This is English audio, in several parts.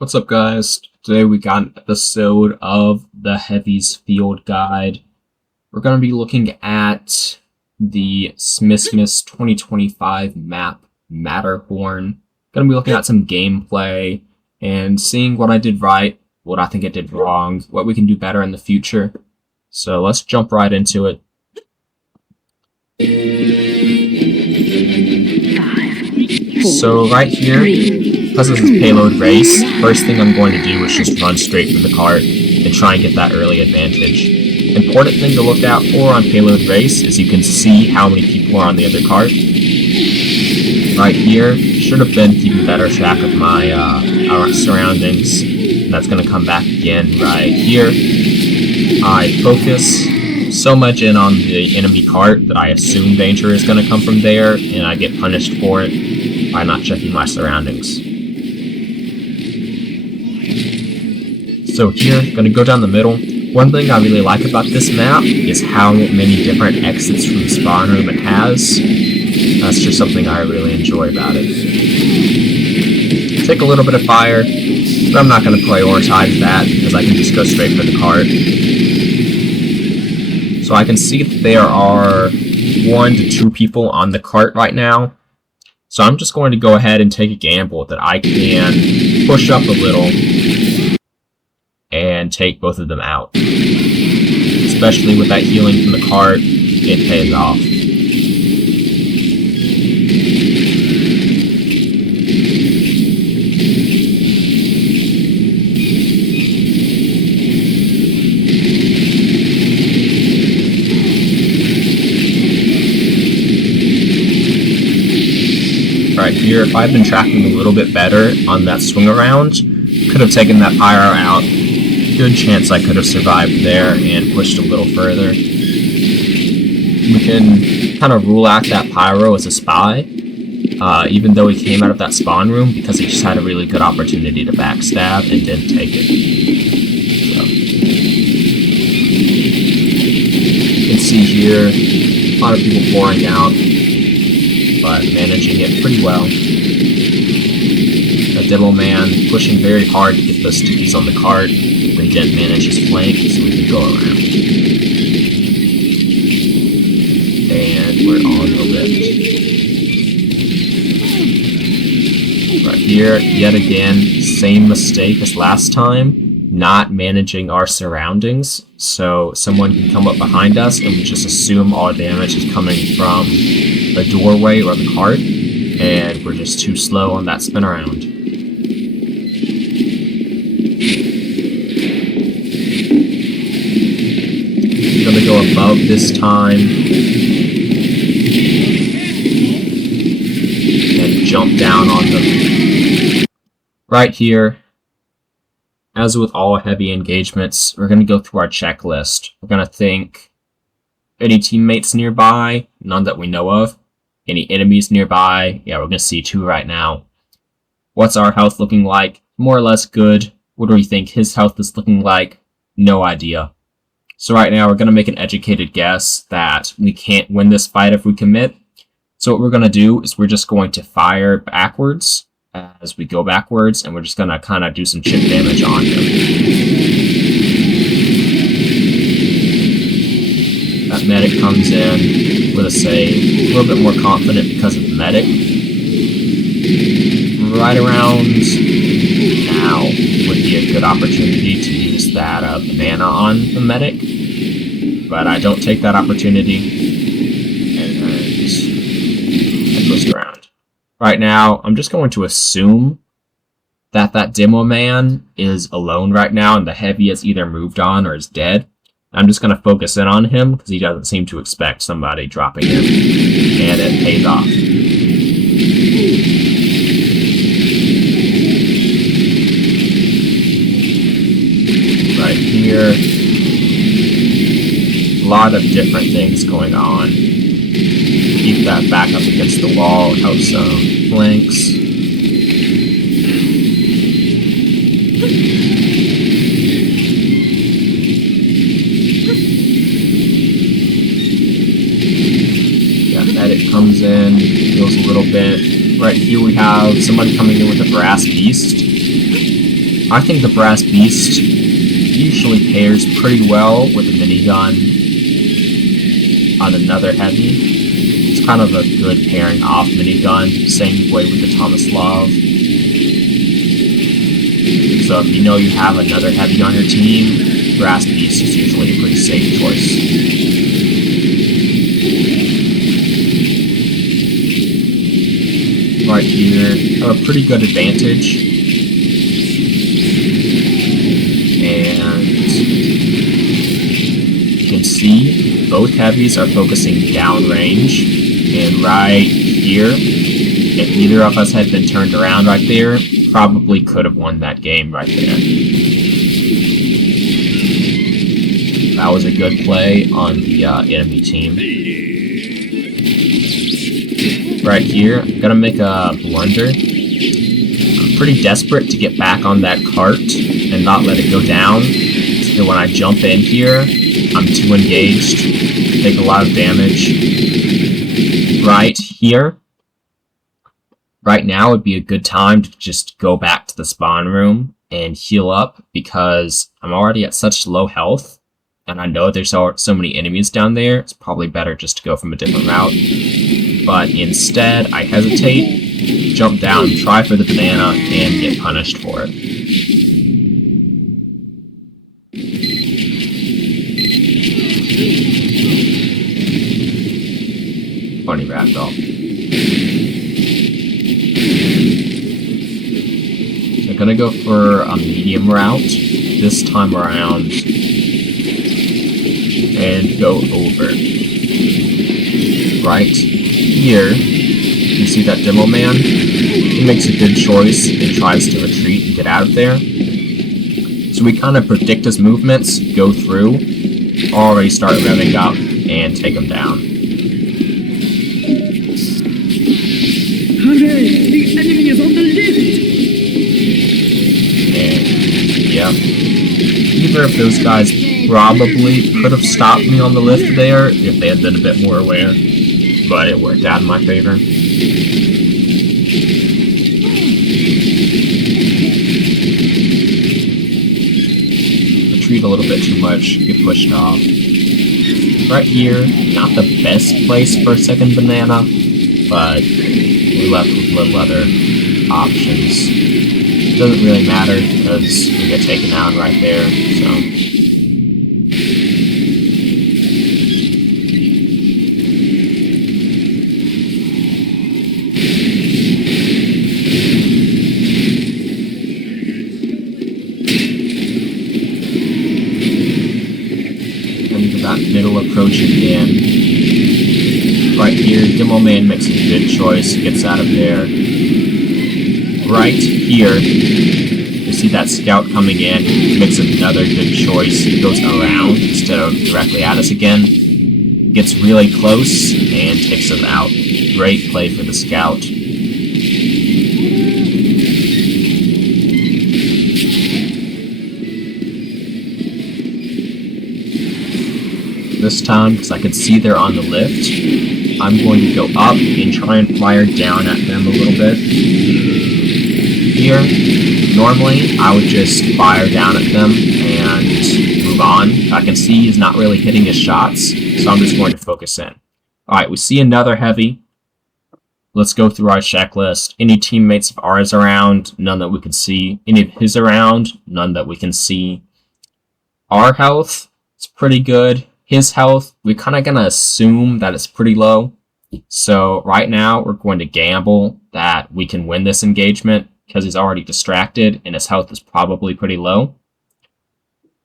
What's up, guys? Today we got an episode of the Heavies Field Guide. We're going to be looking at the Smissmas 2025 map, Matterhorn. Going to be looking at some gameplay and seeing what I did right, what I think I did wrong, what we can do better in the future. So let's jump right into it. So right here, because this is payload race, first thing I'm going to do is just run straight for the cart and try and get that early advantage. Important thing to look out for on payload race is you can see how many people are on the other cart. Right here, should have been keeping better track of my our surroundings. That's going to come back again right here. I focus so much in on the enemy cart that I assume danger is going to come from there, and I get punished for it by not checking my surroundings. So here, going to go down the middle. One thing I really like about this map is how many different exits from the spawn room it has. That's just something I really enjoy about it. Take a little bit of fire, but I'm not going to prioritize that because I can just go straight for the cart. So I can see that there are 1 to 2 people on the cart right now. So I'm just going to go ahead and take a gamble that I can push up a little and take both of them out. Especially with that healing from the cart, it pays off. Right here, if I had been tracking a little bit better on that swing around, could have taken that pyro out. Good chance I could have survived there and pushed a little further. We can kind of rule out that pyro as a spy, even though he came out of that spawn room, because he just had a really good opportunity to backstab and didn't take it. So, you can see here, a lot of people pouring out, but managing it pretty well. A demo man pushing very hard to get those stickies on the cart, but he didn't manage his flank, so we could go around. And we're on the lift. Right here, yet again, same mistake as last time, not managing our surroundings. So someone can come up behind us and we just assume all damage is coming from a doorway or the cart, and we're just too slow on that spin around. I'm gonna go above this time and jump down on them. Right here, as with all heavy engagements, we're gonna go through our checklist. We're gonna think any teammates nearby, none that we know of. Any enemies nearby? Yeah, we're going to see 2 right now. What's our health looking like? More or less good. What do we think his health is looking like? No idea. So right now we're going to make an educated guess that we can't win this fight if we commit. So what we're going to do is we're just going to fire backwards as we go backwards, and we're just going to kind of do some chip damage on him. That medic comes in with a save, a little bit more confident because of the medic. Right around now would be a good opportunity to use that banana on the medic, but I don't take that opportunity, and I twist around. Right now, I'm just going to assume that that demo man is alone right now, and the heavy has either moved on or is dead. I'm just going to focus in on him because he doesn't seem to expect somebody dropping him, and it pays off. Right here, a lot of different things going on. Keep that back up against the wall, help some flanks. Medic comes in, heals a little bit. Right here we have somebody coming in with a brass beast. I think the Brass Beast usually pairs pretty well with a minigun on another heavy. It's kind of a good pairing off minigun, same way with the Tomislav. So if you know you have another heavy on your team, Brass Beast is usually a pretty safe choice. Right here, have a pretty good advantage. And you can see both heavies are focusing downrange. And right here, if either of us had been turned around right there, probably could have won that game right there. That was a good play on the enemy team. Right here, I'm gonna make a blunder. I'm pretty desperate to get back on that cart and not let it go down. So when I jump in here, I'm too engaged, take a lot of damage. Right here, right now would be a good time to just go back to the spawn room and heal up because I'm already at such low health and I know there's so many enemies down there. It's probably better just to go from a different route. But instead, I hesitate, jump down, try for the banana, and get punished for it. Funny ragdoll. So I'm gonna go for a medium route this time around and go over. Right here, you see that demo man? He makes a good choice and tries to retreat and get out of there. So we kind of predict his movements, go through, already start revving up, and take him down. Hurry! The enemy is on the lift! And, yeah. Either of those guys probably could have stopped me on the lift there if they had been a bit more aware, but it worked out in my favor. Retreat a little bit too much, get pushed off. Right here, not the best place for a second banana, but we're left with little other options. Doesn't really matter because we get taken out right there, so. Into that middle approach again. Right here, Demo Man makes a good choice, gets out of there. Right here, you see that scout coming in, makes another good choice. He goes around instead of directly at us again. Gets really close and takes us out. Great play for the scout. This time, because I could see they're on the lift, I'm going to go up and try and fire down at them a little bit. Here, normally, I would just fire down at them and move on. I can see he's not really hitting his shots, so I'm just going to focus in. Alright, we see another heavy. Let's go through our checklist. Any teammates of ours around? None that we can see. Any of his around? None that we can see. Our health is pretty good. His health, we're kind of going to assume that it's pretty low. So right now, we're going to gamble that we can win this engagement because he's already distracted and his health is probably pretty low.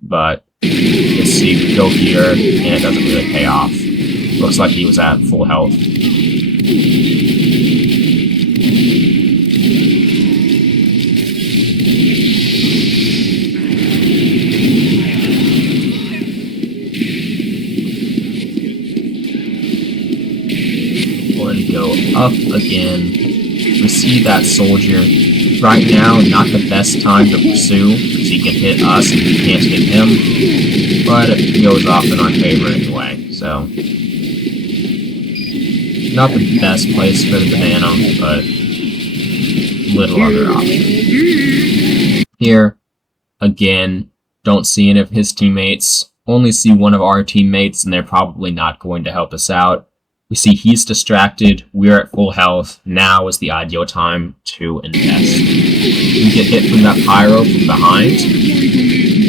But you can see we go here and it doesn't really pay off. Looks like he was at full health. Go up again. We see that soldier. Right now, not the best time to pursue, because he can hit us and we can't hit him. But it goes off in our favor anyway, so. Not the best place for the banana, but little other option. Here, Again, don't see any of his teammates. Only see one of our teammates, and they're probably not going to help us out. We see he's distracted. We're at full health. Now is the ideal time to invest. We get hit from that pyro from behind,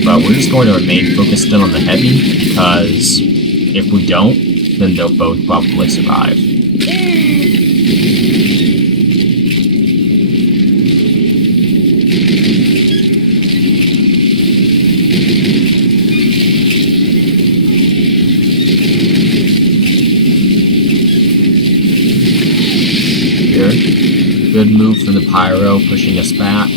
but we're just going to remain focused in on the heavy, because if we don't, then they'll both probably survive. Good move from the pyro, pushing us back.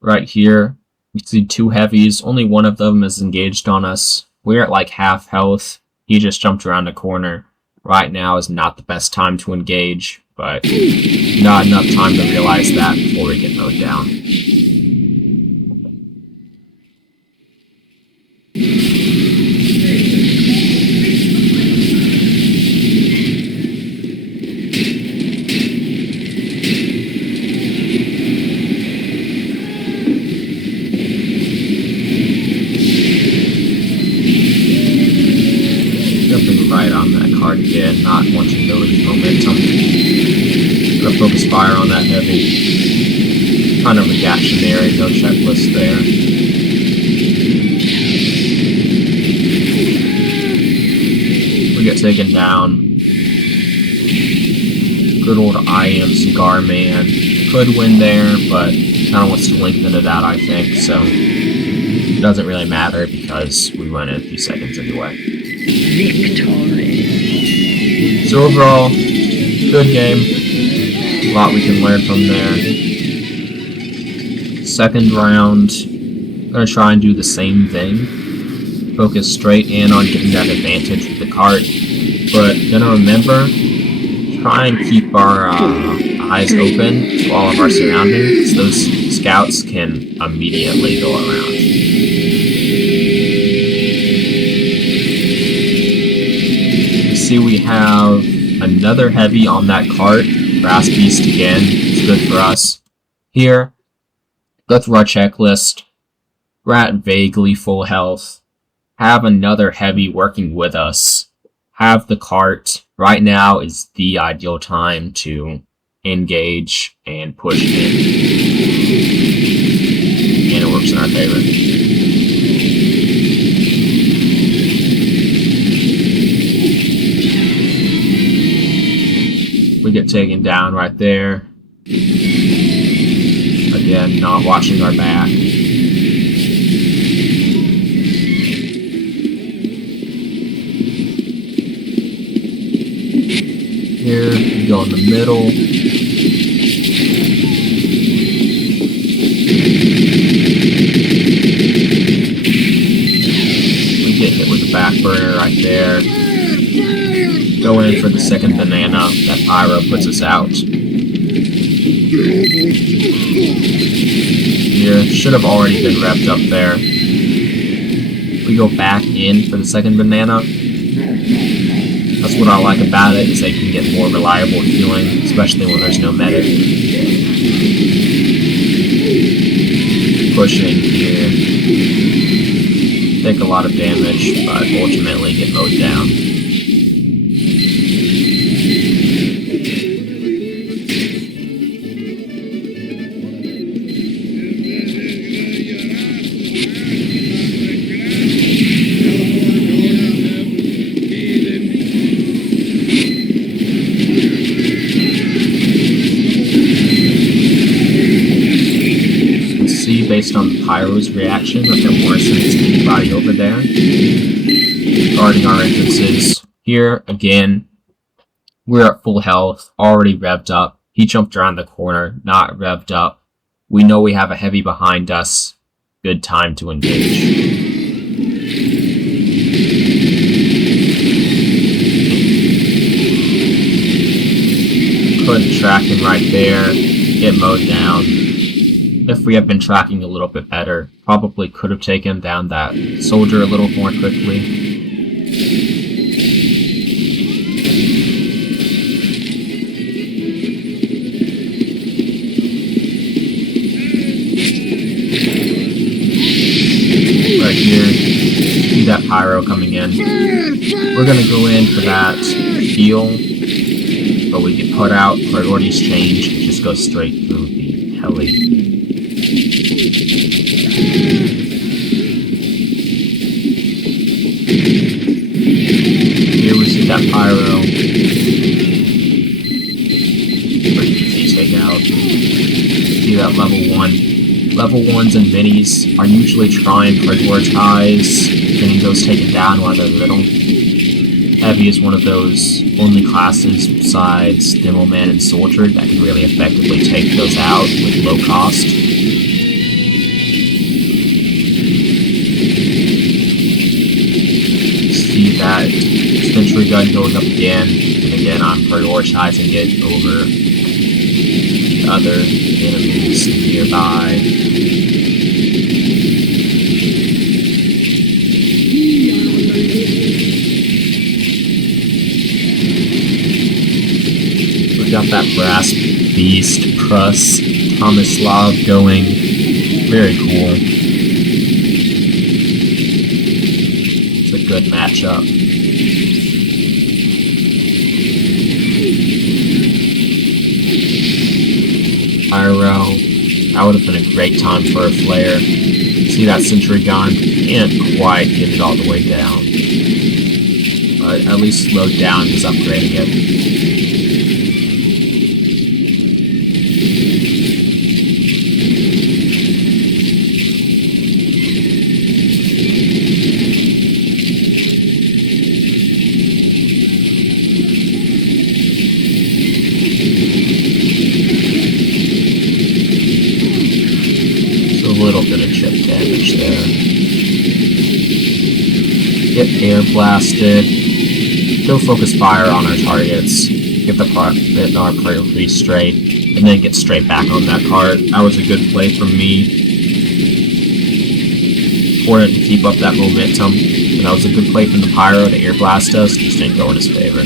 Right here, we see two heavies. Only one of them is engaged on us. We're at like half health. He just jumped around the corner. Right now is not the best time to engage, but not enough time to realize that before we get mowed down. Right on that card again, not wanting to lose momentum. Gonna focus fire on that heavy. Kind of reactionary, no checklist there. We get taken down. Good old I Am Cigar Man. Could win there, but kind of wants to lengthen it out, I think, so it doesn't really matter because we win in a few seconds anyway. Victory. So overall, good game. A lot we can learn from there. Second round, I'm going to try and do the same thing. Focus straight in on getting that advantage with the cart. But gonna remember, try and keep our eyes open to all of our surroundings. Those scouts can immediately go around. See, we have another heavy on that cart. Brass Beast again. It's good for us. Here, go through our checklist. We're at vaguely full health. Have another heavy working with us. Have the cart. Right now is the ideal time to engage and push in. And it works in our favor. We get taken down right there. Again, not watching our back. Here, we go in the middle. We get hit with the back burner right there. Go in for the second banana. That pyro puts us out. Here, should have already been revved up there. We go back in for the second banana. That's what I like about it, is they can get more reliable healing, especially when there's no medic. Pushing here. Take a lot of damage, but ultimately get mowed down. Based on the pyro's reaction, that they're worse than anybody over there. Guarding our entrances. Here, again, we're at full health, already revved up. He jumped around the corner, not revved up. We know we have a heavy behind us. Good time to engage. Couldn't track him right there. Get mowed down. If we had been tracking a little bit better, probably could have taken down that soldier a little more quickly. here. See that pyro coming in. We're gonna go in for that heal, but we get put out. Priorities change. It just goes straight through the heli. Here we see that pyro. Pretty easy to take out. See that level 1. Level 1s and minis are usually trying to prioritize getting those taken down while they're little. Heavy is one of those only classes besides Demoman and Soldier that can really effectively take those out with low cost. See that sentry gun going up again, and again I'm prioritizing it over other enemies nearby. We got that brass beast, Prus, Tomislav going. Very cool. It's a good matchup. Pyro. That would have been a great time for a flare. See that sentry gun? Can't quite get it all the way down. But at least slowed down his upgrading it. A little bit of chip damage there. Get air blasted. Go focus fire on our targets. Get our priority straight, and then get straight back on that cart. That was a good play from me. Important to keep up that momentum. And that was a good play from the pyro to air blast us. Just didn't go in his favor.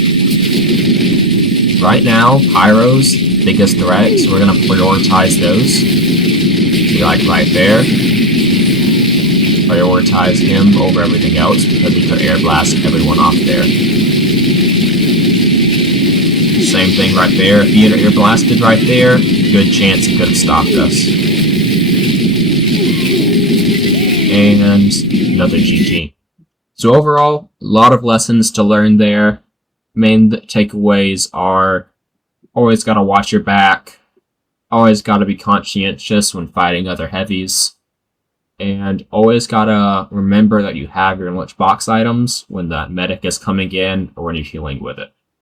Right now, pyro's biggest threat, so we're gonna prioritize those. Like right there, prioritize him over everything else because he could air blast everyone off there. Same thing right there. If he had air blasted right there, good chance he could have stopped us. And another GG. So overall, a lot of lessons to learn there. Main takeaways are always gotta watch your back. Always got to be conscientious when fighting other heavies. And always got to remember that you have your lunchbox items when that medic is coming in or when you're healing with it.